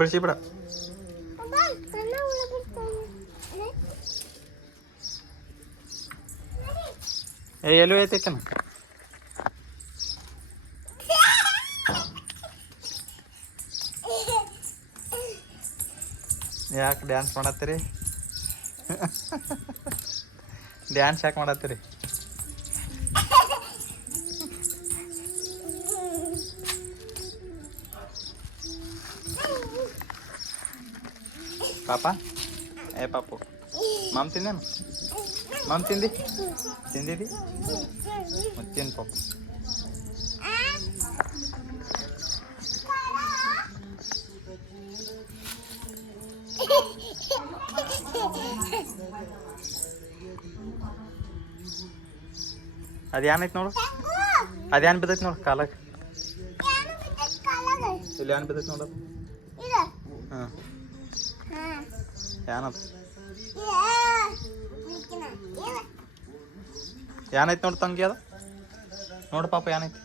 ಬಿಡಿಸಿ ಬಿಡ. ಎಲ್ಲಿ ಐತೈತನ ಯಾಕೆ ಡ್ಯಾನ್ಸ್ ಮಾಡತ್ತೀರಿ? ಡ್ಯಾನ್ಸ್ ಯಾಕೆ ಮಾಡತ್ತೀರಿ? ಪಾಪ ಏ ಪಾಪು ಮಾಮ್ ತಿಂದೇನು? ಮಾಮ್ ತಿಂದಿದ್ದಿ ಮತ್ತೇನು ಪಾಪ? ಅದೇನೈತೆ ನೋಡು, ಅದೇನು ಬಿದ್ದೈತೆ ನೋಡು ಕಾಲಾಗ. ಇಲ್ಲಿ ಏನು ಬಿದ್ದೈತೆ ನೋಡು. ಹಾಂ ಏನದು? ಏನೈತೆ ನೋಡು ತಂಗಿ ಅದು ನೋಡು ಪಾಪ ಏನೈತಿ.